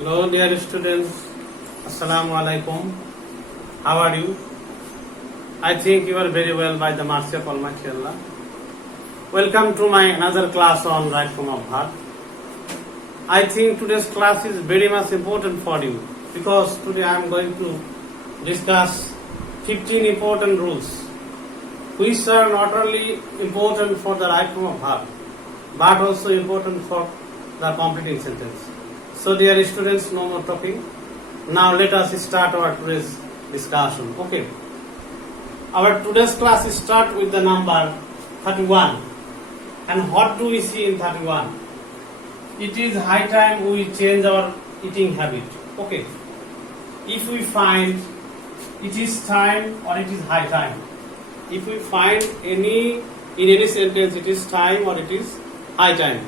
Hello dear students, Assalamu alaikum. How are you? I think you are very well by the mercy of Almighty Allah. Welcome to my another class on right form of verb. I think today's class is very much important for you because today I am going to discuss 15 important rules which are not only important for the right form of verb but also important for the completing sentence. So dear students, no more talking. Now let us start our today's discussion. Okay. Our today's class start with the number 31. And what do we see in 31? It is high time we change our eating habit. Okay. If we find it is time or it is high time. If we find in any sentence it is time or it is high time.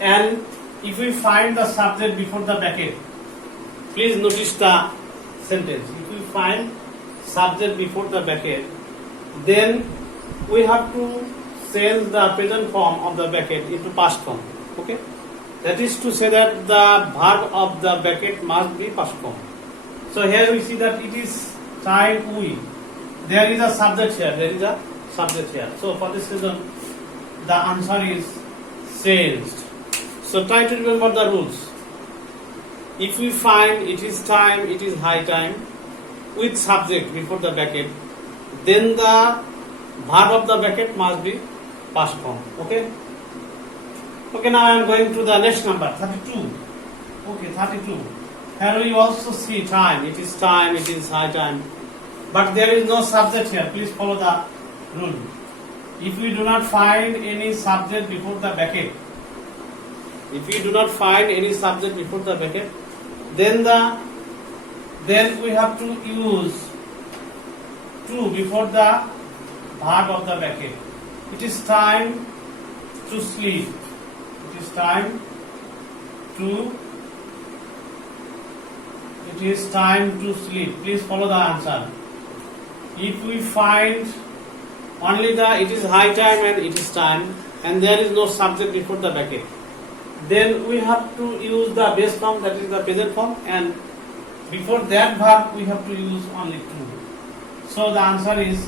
And if we find the subject before the bracket, please notice the sentence. If we find subject before the bracket, then we have to change the present form of the bracket into past form. Okay? That is to say that the verb of the bracket must be past form. So here we see that it is time we. There is a subject here. There is a subject here. So for this reason, the answer is changed. So try to remember the rules. If we find it is time, it is high time with subject before the bracket, then the verb of the bracket must be past form. Okay? Okay, now I am going to the next number, 32. Okay, 32. Here we also see time. It is time, it is high time. But there is no subject here. Please follow the rule. If we do not find any subject before the bracket, then we have to use to before the verb of the bracket. It is time to sleep. It is time to sleep. Please follow the answer. If we find only it is high time and it is time and there is no subject before the bracket, then we have to use the base form, that is the present form, and before that verb we have to use only to. So the answer is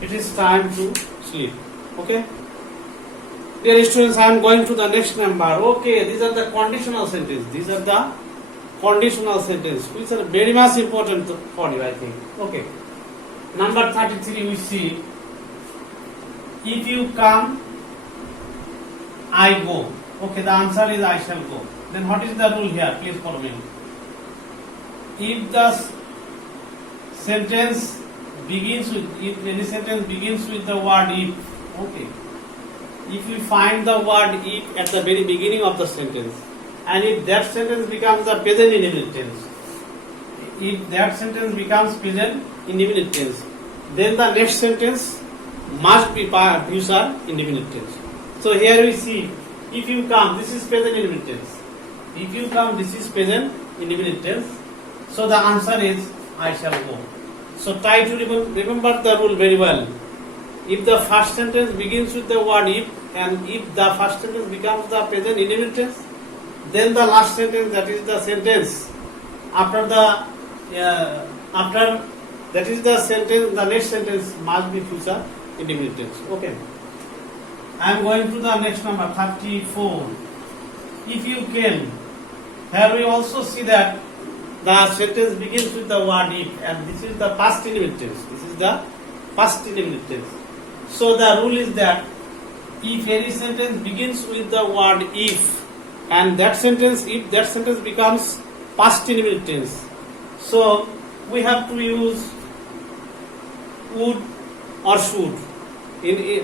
it is time to sleep. Okay? Dear students, I am going to the next number. Okay, these are the conditional sentences. These are the conditional sentences which are very much important for you, I think. Okay. Number 33 we see, if you come, I go. Okay, the answer is I shall go. Then what is the rule here? Please follow me. If any sentence begins with the word if, okay. If we find the word if at the very beginning of the sentence, and if that sentence becomes the present indefinite tense, then the next sentence must be future indefinite tense. So here we see, if you come, this is present indefinite tense. If you come, this is present indefinite tense. So the answer is I shall go. So try to remember the rule very well. If the first sentence begins with the word if, and if the first sentence becomes the present indefinite tense, then the last sentence, that is the sentence the next sentence must be future indefinite tense. Okay. I am going to the next number, 34. If you came, here we also see that the sentence begins with the word if, and this is the past indefinite tense. So the rule is that if any sentence begins with the word if, and if that sentence becomes past indefinite tense, so we have to use would or should.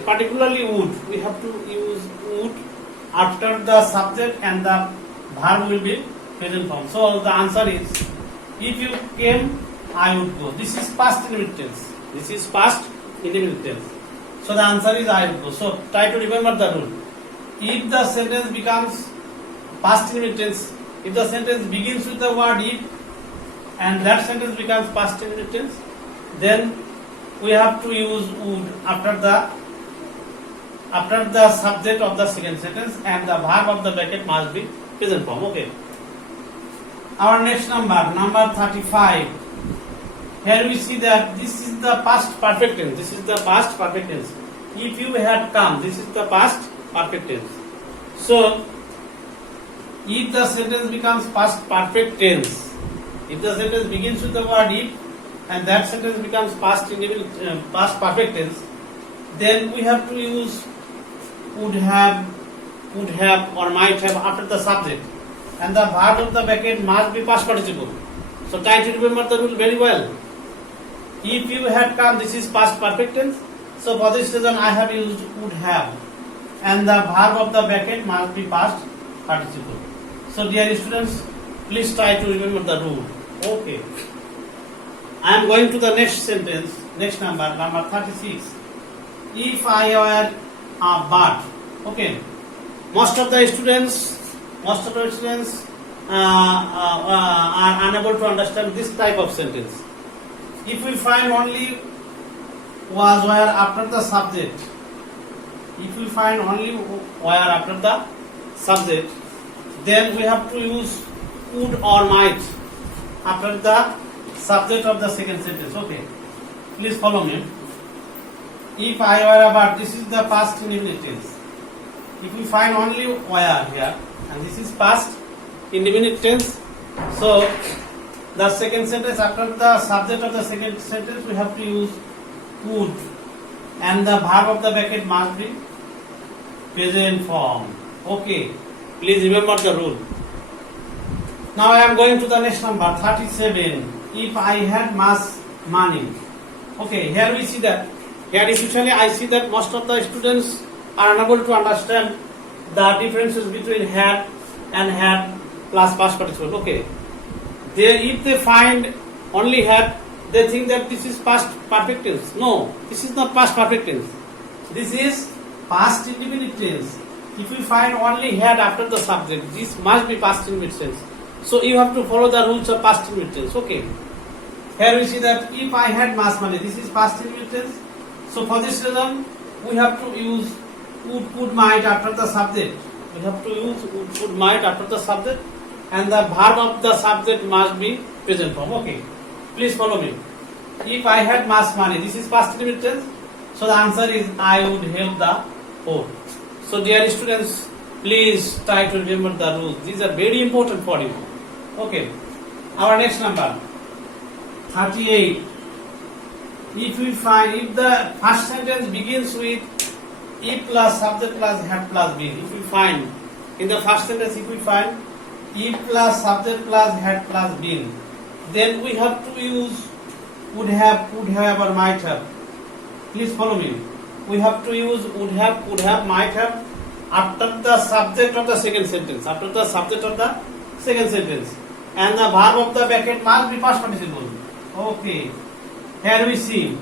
Particularly would, we have to use would after the subject and the verb will be present form. So the answer is, if you came, I would go. This is past indefinite tense. So the answer is I would go. So try to remember the rule. If the sentence becomes past indefinite tense, if the sentence begins with the word if and that sentence becomes past indefinite tense, then we have to use would after the subject of the second sentence, and the verb of the bracket must be present form. Okay. Our next number 35. Here we see that this is the past perfect tense. This is the past perfect tense. If you had come, this is the past perfect tense. So, if the sentence becomes past perfect tense, if the sentence begins with the word if, and that sentence becomes past perfect tense, then we have to use would have, or might have after the subject, and the verb of the bracket must be past participle. So try to remember the rule very well. If you had come, this is past perfect tense. So for this reason I have used would have, and the verb of the bracket must be past participle. So dear students, please try to remember the rule. Okay. I am going to the next sentence, next number 36. If I were a bird. Okay. Most of the students are unable to understand this type of sentence. If we find only was where after the subject, then we have to use would or might after the subject of the second sentence. Okay, please follow me. If I were a bird, this is the past indefinite tense. If we find only were here, and this is past indefinite tense, so the second sentence after the subject of the second sentence we have to use would, and the verb of the bracket must be present form. Okay, please remember the rule. Now I am going to the next number 37. If I had much money. Okay, here we see that, here essentially I see that most of the students are unable to understand the differences between had and had plus past participle. Okay, if they find only had, they think that this is past perfect tense. No, this is not past perfect tense. This is past indefinite tense. If we find only had after the subject, this must be past indefinite tense. So you have to follow the rules of past indefinite tense. Okay. Here we see that if I had much money, this is past indefinite tense. So for this reason, we have to use would, might after the subject. We have to use would, might after the subject, and the verb of the subject must be present form. Okay. Please follow me. If I had much money, this is past indefinite tense. So the answer is I would help the poor. So dear students, please try to remember the rules. These are very important for you. Okay. Our next number 38. If the first sentence begins with if plus subject plus had plus been. If we find in the first sentence, if plus subject plus had plus been, then we have to use would have, or might have. Please follow me. We have to use would have, might have after the subject of the second sentence. And the verb of the bracket must be past participle. Okay. Here we see.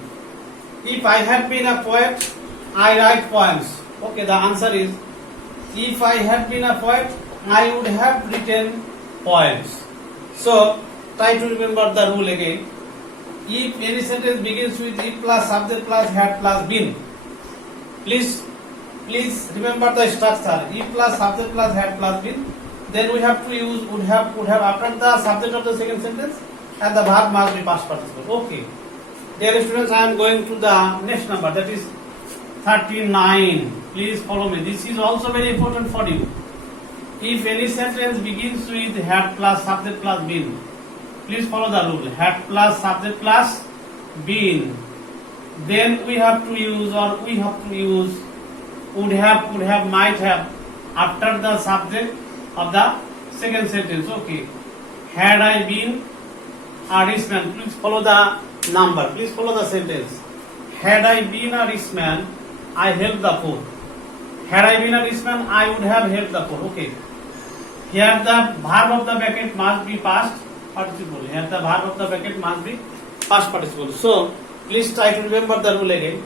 If I had been a poet, I write poems. Okay, the answer is if I had been a poet, I would have written poems. So try to remember the rule again. If any sentence begins with if plus subject plus had plus been, please remember the structure. If plus subject plus had plus been, then we have to use would have after the subject of the second sentence, and the verb must be past participle. Okay. Dear students, I am going to the next number, that is 39. Please follow me. This is also very important for you. If any sentence begins with had plus subject plus been, please follow the rule. Had plus subject plus been, then we have to use would have, might have after the subject of the second sentence. Okay. Had I been a rich man, please follow the number. Please follow the sentence. Had I been a rich man, I helped the poor. Had I been a rich man, I would have helped the poor. Okay. Here the verb of the bracket must be past participle. Here the verb of the bracket must be past participle. So please try to remember the rule again.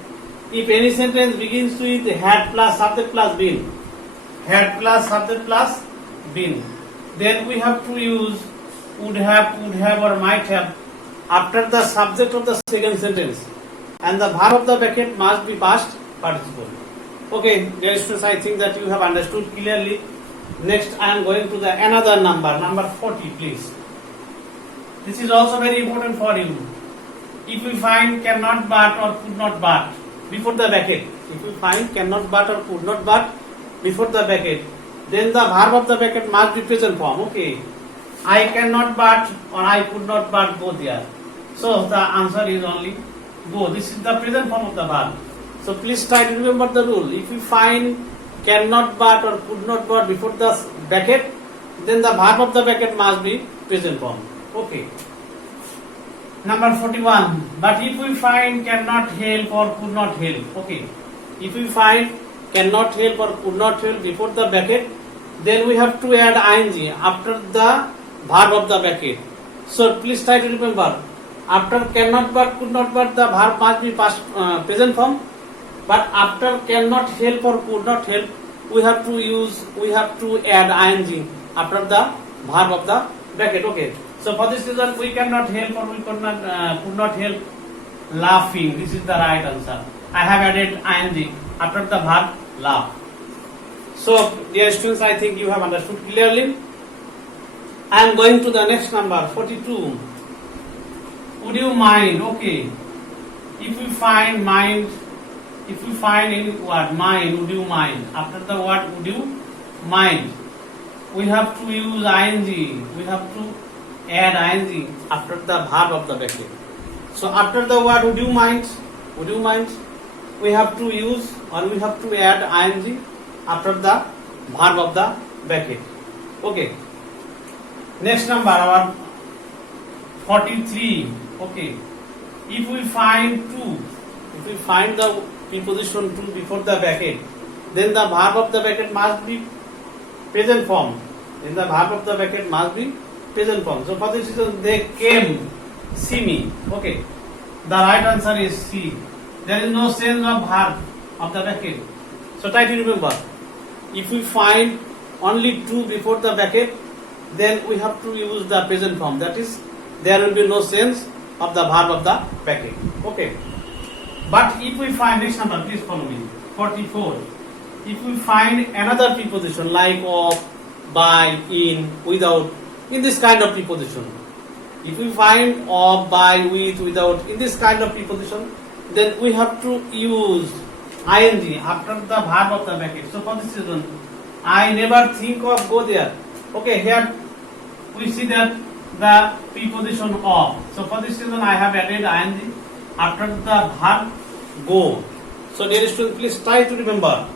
If any sentence begins with had plus subject plus been, then we have to use would have, or might have after the subject of the second sentence, and the verb of the bracket must be past participle. Okay, dear students, I think that you have understood clearly. Next, I am going to the another number 40, please. This is also very important for you. If we find cannot but or could not but before the bracket, if we find cannot but or could not but before the bracket, then the verb of the bracket must be present form. Okay, I cannot but or I could not but go there. So the answer is only go. This is the present form of the verb. So please try to remember the rule. If you find cannot but or could not but before the bracket, then the verb of the bracket must be present form. Okay. Number 41. But if we find cannot help or could not help, okay. If we find cannot help or could not help before the bracket, then we have to add ing after the verb of the bracket. So please try to remember. After cannot but could not but the verb must be past present form. But after cannot help or could not help, we have to add ing after the verb of the bracket. Okay. So for this reason, we cannot help or we could not help laughing. This is the right answer. I have added ing after the verb laugh. So dear students, I think you have understood clearly. I am going to the next number, 42. Would you mind? Okay. If we find mind, if we find any word mind, would you mind? After the word would you mind, we have to use ing. We have to add ing after the verb of the bracket. So after the word would you mind, we have to use or we have to add ing after the verb of the bracket. Okay. Next number, our 43. Okay. If we find the preposition to before the bracket, then the verb of the bracket must be present form. Then the verb of the bracket must be present form. So for this reason, they came, see me. Okay. The right answer is C. There is no sense of verb of the bracket. So try to remember. If we find only to before the bracket, then we have to use the present form. That is, there will be no sense of the verb of the bracket. Okay. But if we find, next number, please follow me, 44. If we find another preposition like of, by, in, without, in this kind of preposition, if we find of, by, with, without, in this kind of preposition, then we have to use ing after the verb of the bracket. So for this reason, I never think of go there. Okay, here we see that the preposition of. So for this reason, I have added ing after the verb go. So dear students, please try to remember.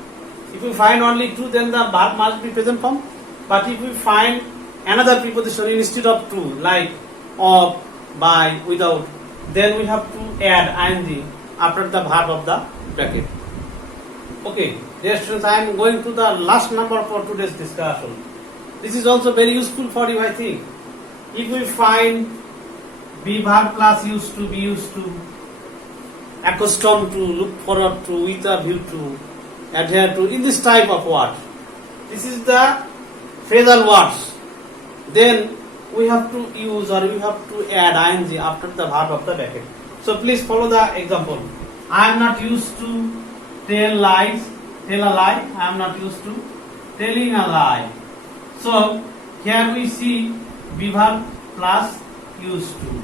If we find only to, then the verb must be present form. But if we find another preposition instead of to, like of, by, without, then we have to add ing after the verb of the bracket. Okay, dear students, I am going to the last number for today's discussion. This is also very useful for you, I think. If we find be verb plus used to, be used to, accustomed to, look forward to, with a view to, adhere to, in this type of word, this is the phrasal words, then we have to use or we have to add ing after the verb of the bracket. So please follow the example. I am not used to tell lies, tell a lie. I am not used to telling a lie. So here we see be verb plus used to.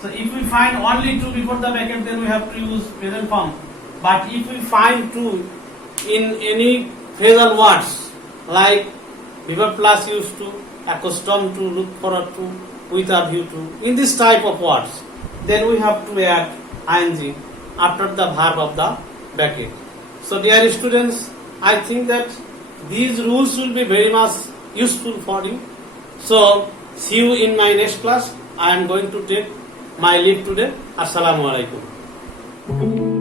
So if we find only to before the bracket, then we have to use present form. But if we find to in any phrasal words like be verb plus used to, accustomed to, look forward to, with a view to, in this type of words, then we have to add ing after the verb of the bracket. So dear students, I think that these rules will be very much useful for you. So see you in my next class. I am going to take my leave today. Assalamu alaikum.